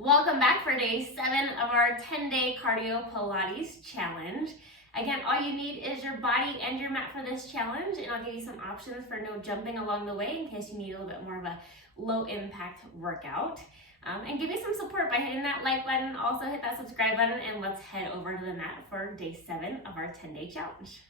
Welcome back for day 7 of our 10-day cardio Pilates challenge. Again, all you need is your body and your mat for this challenge, and I'll give you some options for no jumping along the way in case you need a little bit more of a low impact workout. And give me some support by hitting that like button, also hit that subscribe button, and let's head over to the mat for day 7 of our 10-day challenge.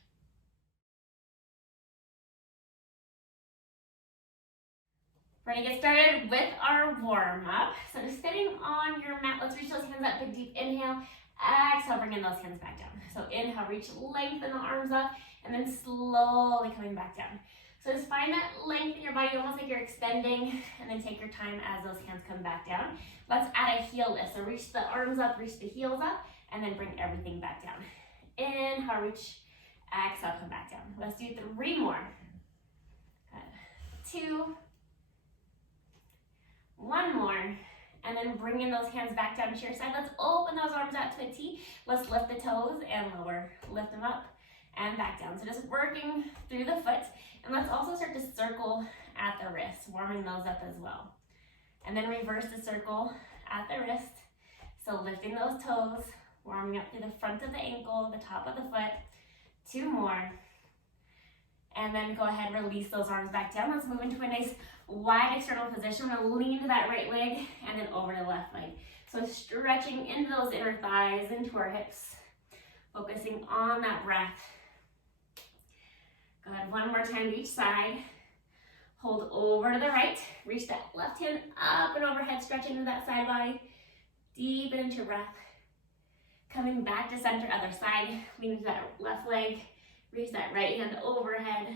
We're gonna get started with our warm-up. So just sitting on your mat, let's reach those hands up, big deep inhale. Exhale, bringing those hands back down. So inhale, reach, lengthen the arms up, and then slowly coming back down. So just find that length in your body, almost like you're extending, and then take your time as those hands come back down. Let's add a heel lift. So reach the arms up, reach the heels up, and then bring everything back down. Inhale, reach, exhale, come back down. Let's do 3 more. Good. 2, 1 more, and then bringing those hands back down to your side. Let's open those arms out to a T. Let's lift the toes and lower. Lift them up and back down. So just working through the foot. And let's also start to circle at the wrist, warming those up as well. And then reverse the circle at the wrist. So lifting those toes, warming up through the front of the ankle, the top of the foot. 2 more. And then go ahead, release those arms back down. Let's move into a nice wide external position. I'm gonna lean to that right leg and then over to the left leg. So stretching into those inner thighs, into our hips, focusing on that breath. Good, 1 more time to each side. Hold over to the right, reach that left hand up and overhead, stretching into that side body. Deepen into your breath. Coming back to center, other side, lean to that left leg, reach that right hand overhead.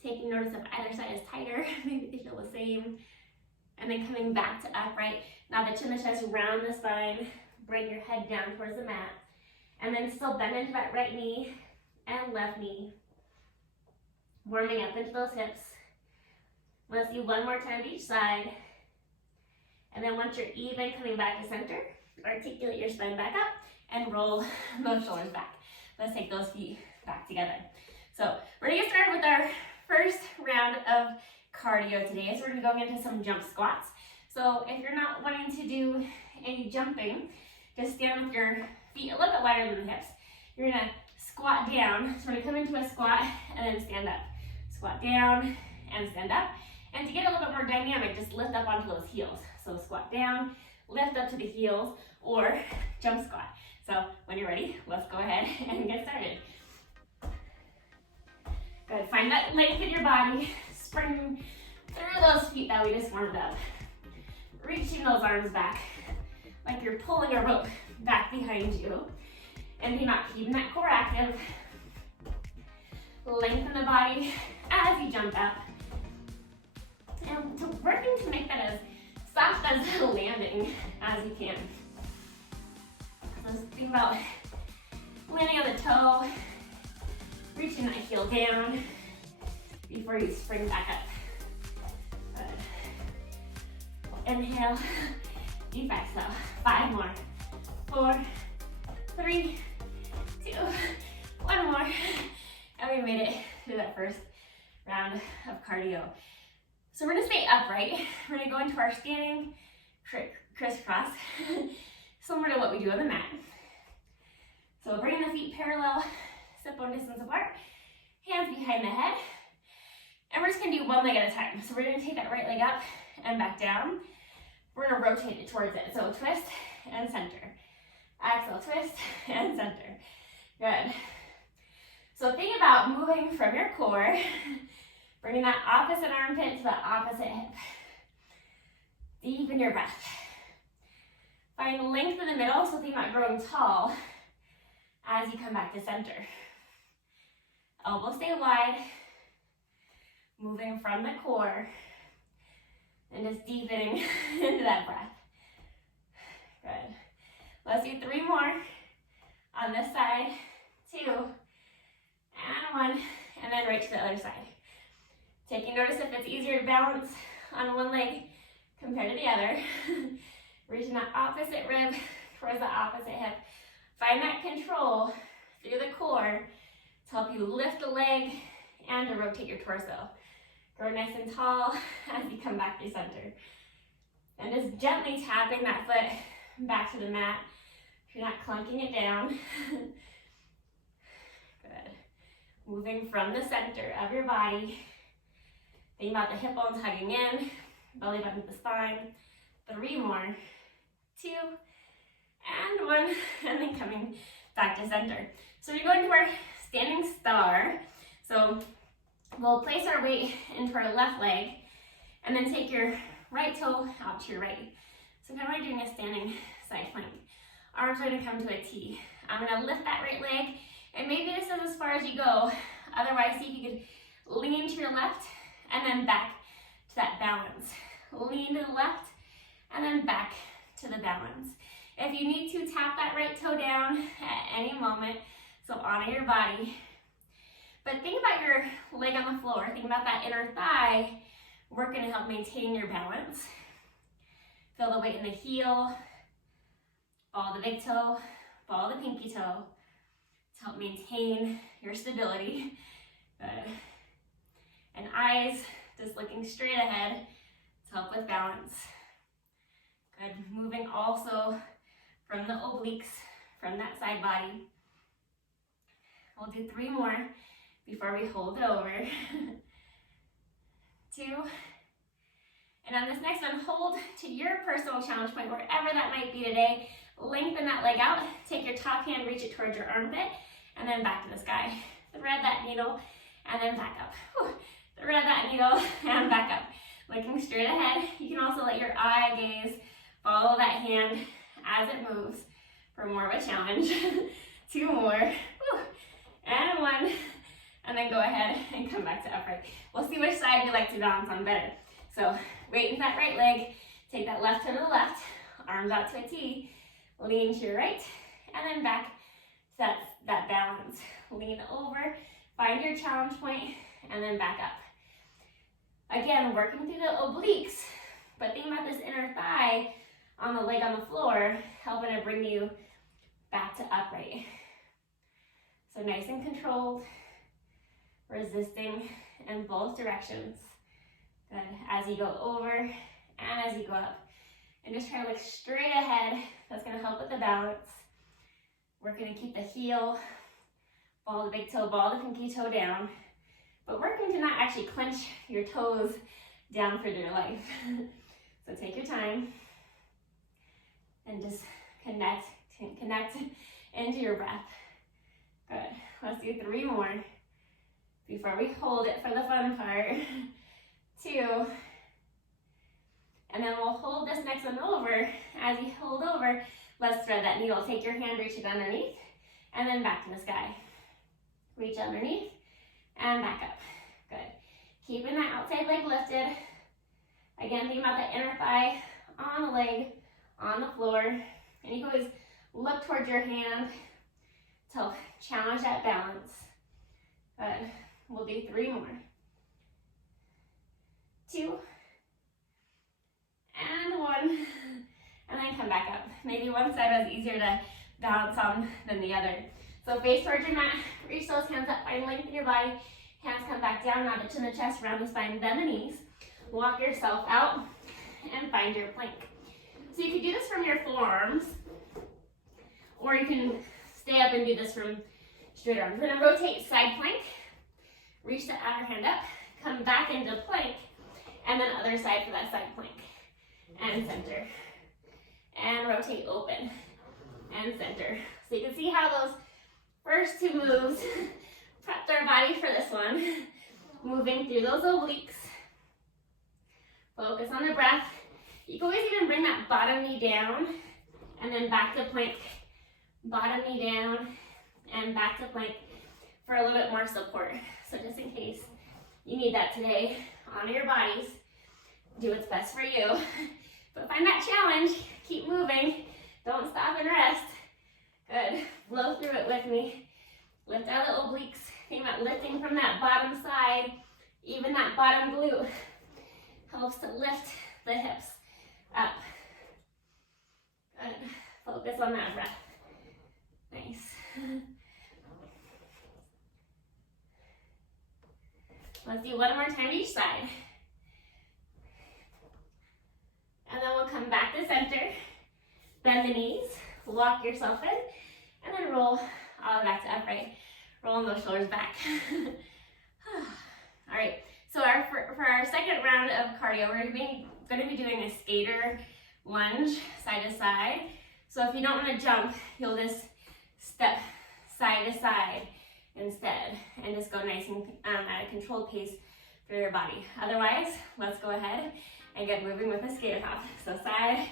Taking notice if either side is tighter, maybe they feel the same. And then coming back to upright. Now the chin to chest, round the spine, bring your head down towards the mat. And then still bend into that right knee and left knee. Warming up into those hips. Let's do 1 more time to each side. And then once you're even, coming back to center, articulate your spine back up and roll those shoulders back. Let's take those feet back together. So we're gonna get started with our first round of cardio today. So we're gonna go into some jump squats. So if you're not wanting to do any jumping, just stand with your feet a little bit wider than the hips. You're gonna squat down. So we're gonna come into a squat and then stand up. Squat down and stand up. And to get a little bit more dynamic, just lift up onto those heels. So squat down, lift up to the heels, or jump squat. So when you're ready, let's go ahead and get started. Good, find that length in your body, spring through those feet that we just warmed up. Reaching those arms back, like you're pulling a rope back behind you. And you're not keeping that core active. Lengthen the body as you jump up. And working to make that as soft as a landing as you can. So just think about landing on the toe, reaching that heel down before you spring back up. Good. Inhale, deep exhale. 5 more. 4, 3, 2, 1 more. And we made it through that first round of cardio. So we're gonna stay upright. We're gonna go into our standing crisscross, similar to what we do on the mat. So bringing the feet parallel, step bone distance apart, hands behind the head. And we're just gonna do 1 leg at a time. So we're gonna take that right leg up and back down. We're gonna rotate it towards it. So twist and center. Exhale, twist and center. Good. So think about moving from your core, bringing that opposite armpit to the opposite hip. Deepen your breath. Find length in the middle, so think about growing tall as you come back to center. Elbows stay wide, moving from the core, and just deepening into that breath. Good. Let's do 3 more on this side, 2, and 1, and then right to the other side. Taking notice if it's easier to balance on 1 leg compared to the other. Reaching that opposite rib towards the opposite hip. Find that control through the core to help you lift the leg and to rotate your torso. Grow nice and tall as you come back to center. And just gently tapping that foot back to the mat. If you're not clunking it down. Good. Moving from the center of your body. Think about the hip bones hugging in, belly button to the spine. 3 more. 2, and 1, and then coming back to center. So we go into our standing star. So we'll place our weight into our left leg, and then take your right toe out to your right. So kind of like doing a standing side plank. Arms are gonna come to a T. I'm gonna lift that right leg, and maybe this is as far as you go. Otherwise, see if you could lean to your left, and then back to that balance. Lean to the left, and then back to the balance. If you need to, tap that right toe down at any moment, so honor your body. But think about your leg on the floor. Think about that inner thigh working to help maintain your balance. Feel the weight in the heel, follow the big toe, follow the pinky toe to help maintain your stability. Good. And eyes just looking straight ahead to help with balance. Good. Moving also from the obliques, from that side body. We'll do 3 more before we hold it over. 2. And on this next one, hold to your personal challenge point, wherever that might be today. Lengthen that leg out. Take your top hand, reach it towards your armpit, and then back to the sky. Thread that needle, and then back up. Whew. Thread that needle, and back up. Looking straight ahead. You can also let your eye gaze follow that hand as it moves for more of a challenge. 2 more. Whew. And 1. And then go ahead and come back to upright. We'll see which side you like to balance on better. So weight into that right leg. Take that left toe to the left. Arms out to a T. Lean to your right. And then back to that balance. Lean over. Find your challenge point. And then back up. Again, working through the obliques. But think about this inner thigh on the leg on the floor, helping to bring you back to upright. So nice and controlled, resisting in both directions. Good. As you go over and as you go up. And just try to look straight ahead. That's going to help with the balance. We're going to keep the heel, follow the big toe, ball the pinky toe down. But working to not actually clench your toes down for dear life. So take your time. And just connect into your breath. Good. Let's do 3 more before we hold it for the fun part. 2. And then we'll hold this next one over. As you hold over, let's thread that needle. Take your hand, reach it underneath, and then back to the sky. Reach underneath and back up. Good. Keeping that outside leg lifted. Again, think about the inner thigh on the leg, on the floor. And you can always look towards your hand to help challenge that balance. Good. We'll do 3 more. 2. And 1. And then come back up. Maybe one side was easier to balance on than the other. So face towards your mat. Reach those hands up. Find length in your body. Hands come back down. Now to chin the chest, round the spine, bend the knees. Walk yourself out and find your plank. So you can do this from your forearms, or you can stay up and do this from straight arms. We're going to rotate side plank, reach the outer hand up, come back into plank, and then other side for that side plank, and center. And rotate open, and center. So you can see how those first 2 moves prepped our body for this one. Moving through those obliques. Focus on the breath. You can always even bring that bottom knee down and then back to plank. Bottom knee down and back to plank for a little bit more support. So just in case you need that today, honor your bodies. Do what's best for you. But find that challenge. Keep moving. Don't stop and rest. Good. Blow through it with me. Lift out the obliques. Think about lifting from that bottom side. Even that bottom glute helps to lift the hips up. Good. Focus on that breath. Nice. Let's do 1 more time each side. And then we'll bend the knees, lock yourself in, and then roll all the way back to upright. Rolling those shoulders back. All right, so for our second round of cardio, we're going to be doing a skater lunge, side to side. So if you don't want to jump, you'll just step side to side instead, and just go nice and at a controlled pace for your body. Otherwise, let's go ahead and get moving with a skater hop. So side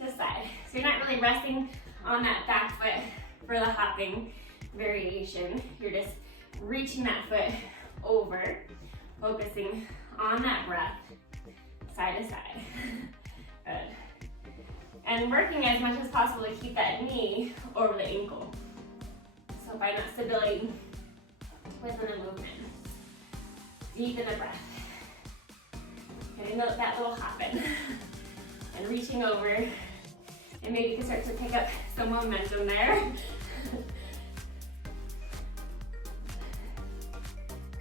to side. So you're not really resting on that back foot for the hopping variation. You're just reaching that foot over, focusing on that breath, side to side. Good. And working as much as possible to keep that knee over the ankle. So find that stability within the movement. Deep in the breath. Getting that little hop in. And reaching over. And maybe you can start to pick up some momentum there.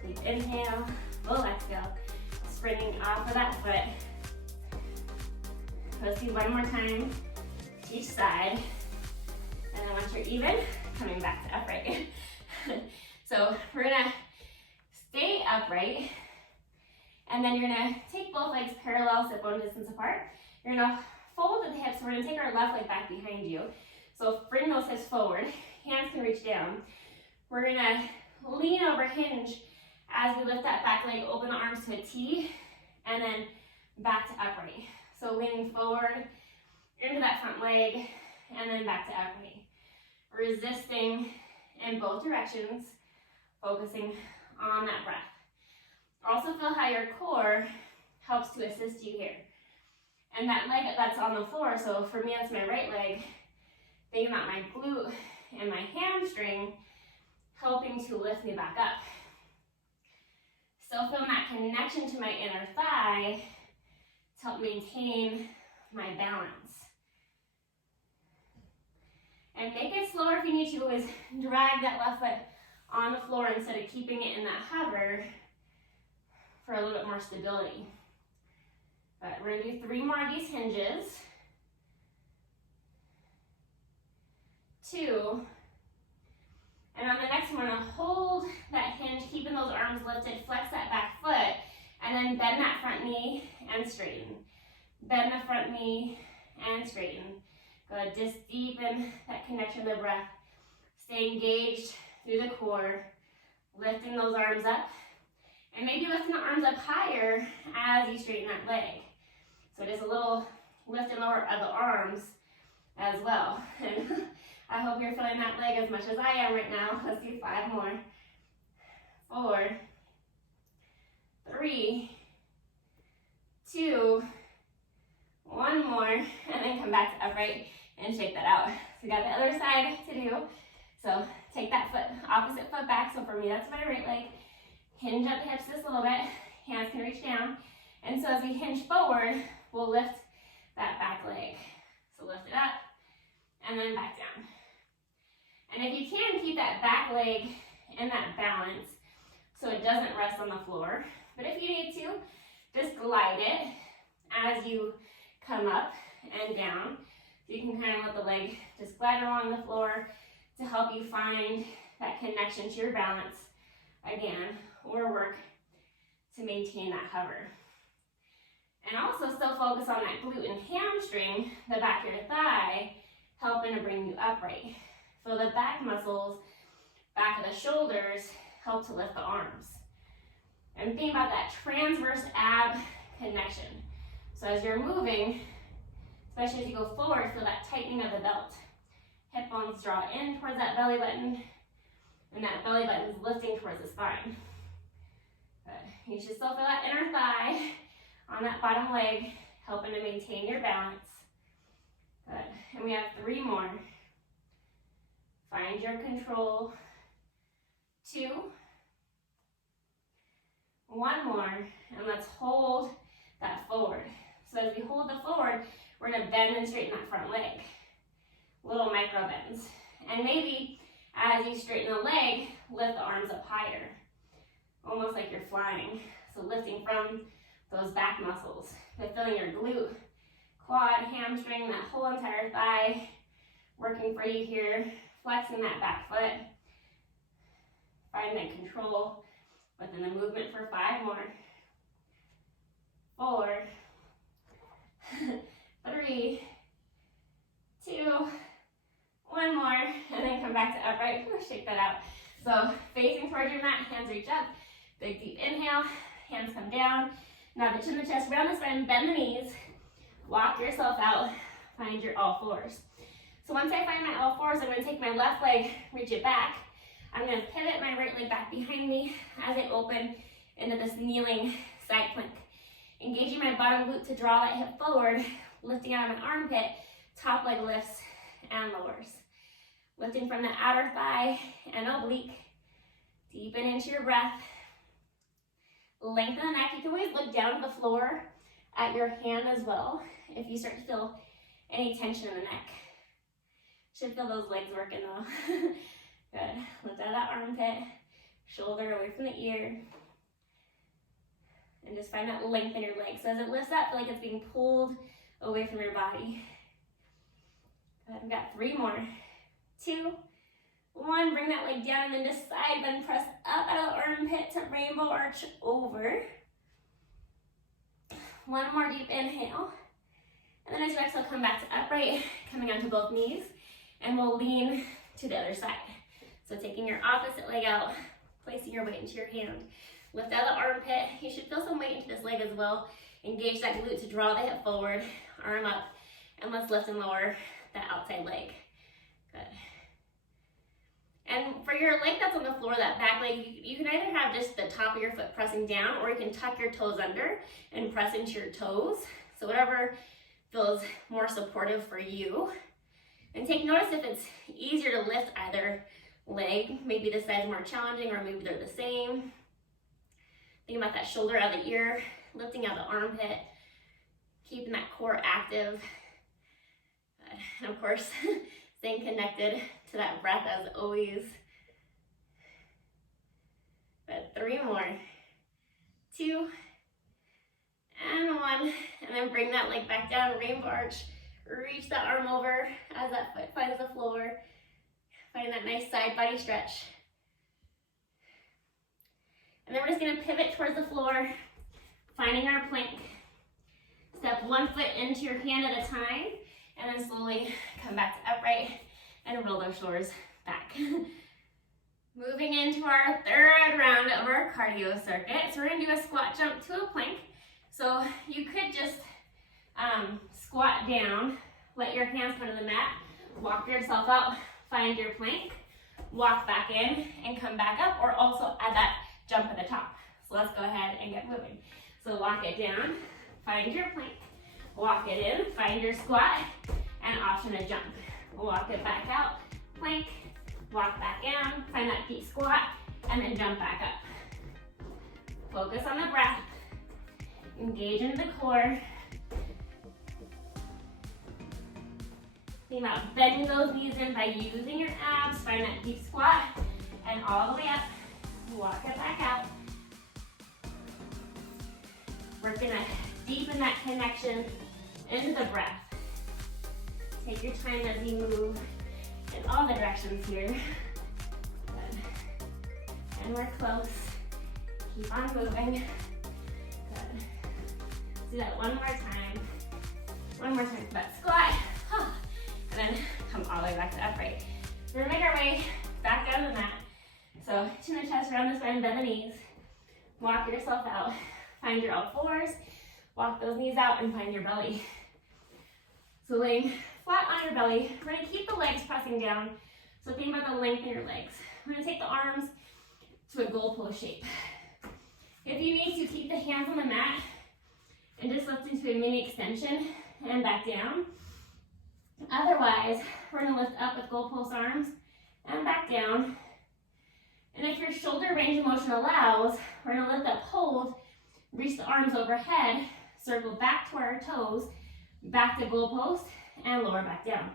Deep inhale, full exhale. Springing off of that foot. Let's do one more time to each side. And then once you're even, coming back to upright. So we're gonna stay upright. And then you're gonna take both legs parallel, sit bone distance apart. You're gonna fold the hips. We're gonna take our left leg back behind you. So bring those hips forward. Hands can reach down. We're gonna lean over, hinge as we lift that back leg, open the arms to a T, and then back to upright. So leaning forward into that front leg, and then back to upright. Resisting in both directions, focusing on that breath. Also feel how your core helps to assist you here. And that leg that's on the floor, so for me that's my right leg, think about my glute and my hamstring helping to lift me back up. Still feeling that connection to my inner thigh to help maintain my balance. And make it slower if you need to, is drag that left foot on the floor instead of keeping it in that hover for a little bit more stability. But we're gonna do 3 more of these hinges. 2. And on the next one, we're gonna hold that hinge, keeping those arms lifted, flex that back foot, and then bend that front knee and straighten. Bend the front knee and straighten. Good, just deepen that connection to the breath. Stay engaged through the core, lifting those arms up, and maybe lifting the arms up higher as you straighten that leg. So it is a little lift and lower of the arms as well. And I hope you're feeling that leg as much as I am right now. Let's do 5 more. 4, 3, 2, 1 more, and then come back to upright and shake that out. So we got the other side to do. So take that foot, opposite foot back. So for me, that's my right leg. Hinge up the hips just a little bit. Hands can reach down. And so as we hinge forward, we'll lift that back leg. So lift it up and then back down. And if you can, keep that back leg in that balance so it doesn't rest on the floor. But if you need to, just glide it as you come up and down. So you can kind of let the leg just glide along the floor to help you find that connection to your balance again, or work to maintain that hover. And also still focus on that glute and hamstring, the back of your thigh, helping to bring you upright. Feel the back muscles, back of the shoulders, help to lift the arms. And think about that transverse ab connection. So as you're moving, especially as you go forward, feel that tightening of the belt. Hip bones draw in towards that belly button, and that belly button is lifting towards the spine. Good. You should still feel that inner thigh on that bottom leg, helping to maintain your balance. Good. And we have 3 more. Find your control. 2. 1 more, and let's hold that forward. So as we hold the forward, we're gonna bend and straighten that front leg. Little micro bends. And maybe as you straighten the leg, lift the arms up higher. Almost like you're flying. So lifting from those back muscles. But feeling your glute, quad, hamstring, that whole entire thigh working for you here. Flexing that back foot. Find that control within the movement for 5 more. 4, 3, 2, 1 more, and then come back to upright. Shake that out. So facing towards your mat, hands reach up. Big deep inhale, hands come down. Now the chin, the chest, round the spine, bend the knees. Walk yourself out. Find your all fours. So once I find my all fours, I'm going to take my left leg, reach it back. I'm going to pivot my right leg back behind me as I open into this kneeling side plank. Engaging my bottom glute to draw that hip forward, lifting out of my armpit, top leg lifts and lowers. Lifting from the outer thigh and oblique. Deepen into your breath. Lengthen the neck. You can always look down to the floor at your hand as well if you start to feel any tension in the neck. Should feel those legs working though. Good. Lift out of that armpit, shoulder away from the ear. And just find that length in your legs. So as it lifts up, feel like it's being pulled away from your body. Good. We've got 3 more. 2, 1. Bring that leg down and then just side bend, press up out of the armpit to rainbow arch over. 1 more deep inhale. And then as you exhale, come back to upright, coming onto both knees. And we'll lean to the other side. So taking your opposite leg out, placing your weight into your hand. Lift out the armpit. You should feel some weight into this leg as well. Engage that glute to draw the hip forward, arm up, and let's lift and lower that outside leg. Good. And for your leg that's on the floor, that back leg, you can either have just the top of your foot pressing down, or you can tuck your toes under and press into your toes. So whatever feels more supportive for you. And take notice if it's easier to lift either leg. Maybe this side's more challenging, or maybe they're the same. Think about that shoulder out of the ear, lifting out the armpit, keeping that core active. And of course, staying connected to that breath as always. But 3 more. 2, and 1. And then bring that leg back down, rainbow arch. Reach that arm over as that foot finds the floor. Find that nice side body stretch. And then we're just going to pivot towards the floor, finding our plank. Step 1 foot into your hand at a time, and then slowly come back to upright and roll those shoulders back. Moving into our 3rd round of our cardio circuit. So we're going to do a squat jump to a plank. So you could just squat down, let your hands come to the mat, walk yourself out, find your plank, walk back in, and come back up, or also add that jump at the top. So let's go ahead and get moving. So walk it down, find your plank, walk it in, find your squat, and option a jump. Walk it back out, plank, walk back in, find that deep squat, and then jump back up. Focus on the breath, engage in the core. Think about bending those knees in by using your abs. Find that deep squat and all the way up. Walk it back out. We're gonna deepen that connection into the breath. Take your time as you move in all the directions here. Good. And we're close. Keep on moving. Good. Let's do that one more time. One more time for that squat. And then come all the way back to upright. We're gonna make our way back out of the mat. So chin and chest, round the spine, bend the knees. Walk yourself out. Find your all fours. Walk those knees out and find your belly. So laying flat on your belly, we're gonna keep the legs pressing down. So think about the length in your legs. We're gonna take the arms to a goalpost shape. If you need to, keep the hands on the mat and just lift into a mini extension and back down. Otherwise, we're going to lift up with goalpost arms and back down. And if your shoulder range of motion allows, we're going to lift up, hold, reach the arms overhead, circle back to our toes, back to goalpost, and lower back down.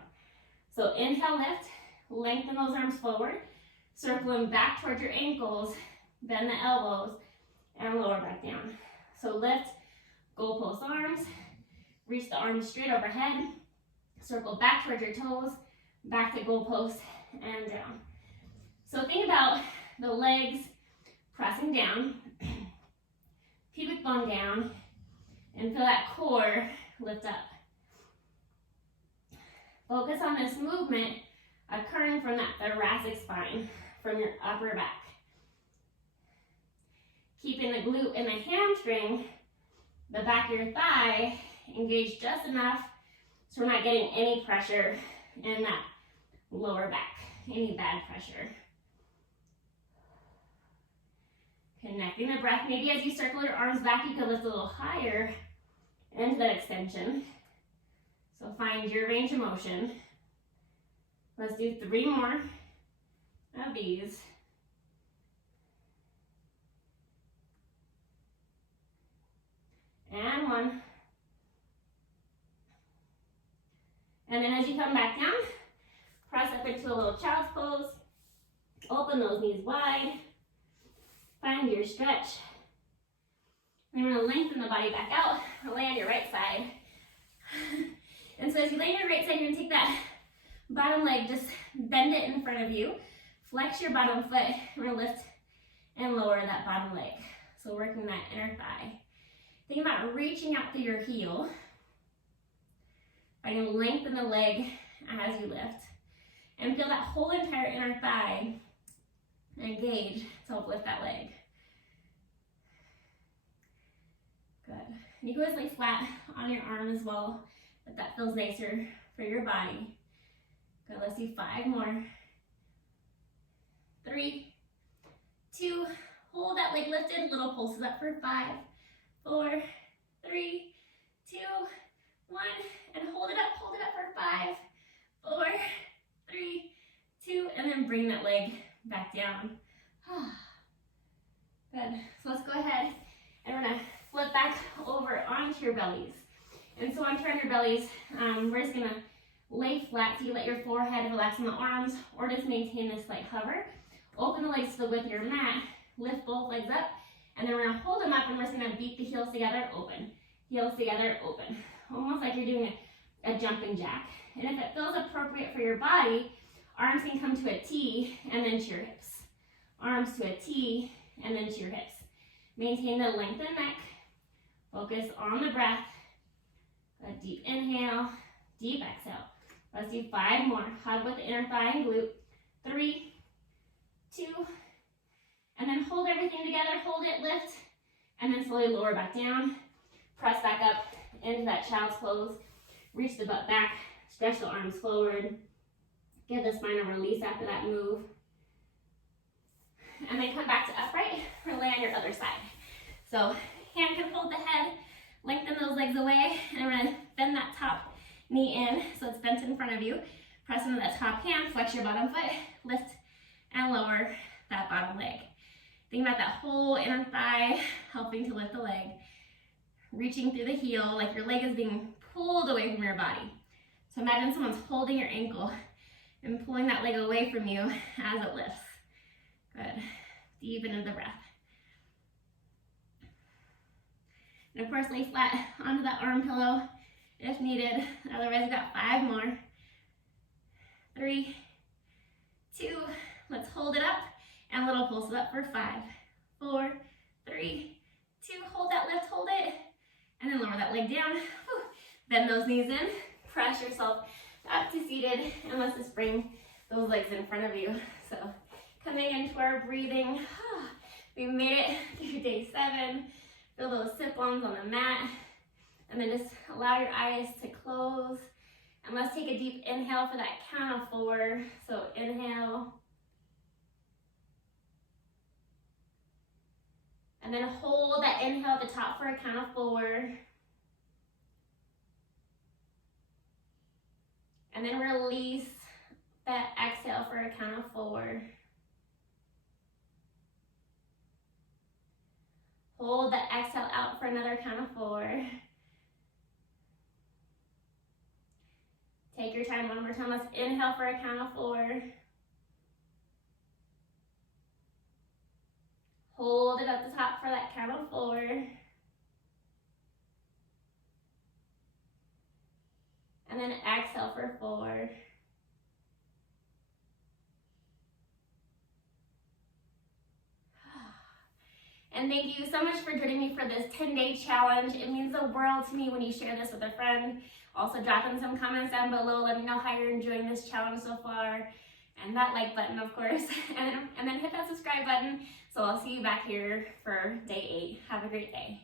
So inhale, lift, lengthen those arms forward, circle them back towards your ankles, bend the elbows, and lower back down. So lift, goalpost arms, reach the arms straight overhead, circle back towards your toes, back to goalpost and down. So think about the legs pressing down, pubic bone down, and feel that core lift up. Focus on this movement occurring from that thoracic spine, from your upper back. Keeping the glute and the hamstring, the back of your thigh, engaged just enough so we're not getting any pressure in that lower back, any bad pressure. Connecting the breath. Maybe as you circle your arms back, you can lift a little higher into that extension. So find your range of motion. Let's do 3 more of these. And 1. And then as you come back down, press up into a little child's pose. Open those knees wide. Find your stretch. And we're going to lengthen the body back out. Lay on your right side. And so as you lay on your right side, you're going to take that bottom leg, just bend it in front of you. Flex your bottom foot. We're going to lift and lower that bottom leg. So working that inner thigh. Think about reaching out through your heel. Finding length in the leg as you lift. And feel that whole entire inner thigh engage to help lift that leg. Good. And you can always lay flat on your arm as well, if that feels nicer for your body. Good, let's do 5 more. 3, 2, hold that leg lifted, little pulses up for 5, 4, 3, 2, 1, and hold it up for 5, 4, 3, 2, and then bring that leg back down. Good, so let's go ahead and we're gonna flip back over onto your bellies. And so onto your bellies, we're just gonna lay flat so you let your forehead relax on the arms, or just maintain this light hover. Open the legs to the width of your mat, lift both legs up, and then we're gonna hold them up and we're just gonna beat the heels together, open. Heels together, open. Almost like you're doing a jumping jack. And if it feels appropriate for your body, arms can come to a T and then to your hips. Arms to a T and then to your hips. Maintain the lengthened neck. Focus on the breath. A deep inhale, deep exhale. Let's do 5 more. Hug with the inner thigh and glute. 3, 2, and then hold everything together. Hold it, lift, and then slowly lower back down. Press back up into that child's pose. Reach the butt back. Stretch the arms forward. Give the spine a release after that move. And then come back to upright or lay on your other side. So hand can hold the head, lengthen those legs away, and we're gonna bend that top knee in so it's bent in front of you. Press into that top hand, flex your bottom foot, lift and lower that bottom leg. Think about that whole inner thigh helping to lift the leg. Reaching through the heel like your leg is being pulled away from your body. So imagine someone's holding your ankle and pulling that leg away from you as it lifts. Good. Deep into the breath. And of course, lay flat onto that arm pillow if needed. Otherwise, we've got 5 more. 3, 2, let's hold it up. And little pulses up for 5, 4, 3, 2, hold that lift, hold it. And then lower that leg down. Whew. Bend those knees in. Press yourself up to seated. And let's just bring those legs in front of you. So coming into our breathing. We made it through day 7. Feel those sit-bones on the mat. And then just allow your eyes to close. And let's take a deep inhale for that count of 4. So inhale. And then hold that inhale at the top for a count of 4. And then release that exhale for a count of 4. Hold that exhale out for another count of 4. Take your time one more time. Let's inhale for a count of 4. Hold it at the top for that count of 4. And then exhale for 4. And thank you so much for joining me for this 10-day challenge. It means the world to me when you share this with a friend. Also drop in some comments down below. Let me know how you're enjoying this challenge so far. And that like button, of course. And then hit that subscribe button. So I'll see you back here for day 8. Have a great day.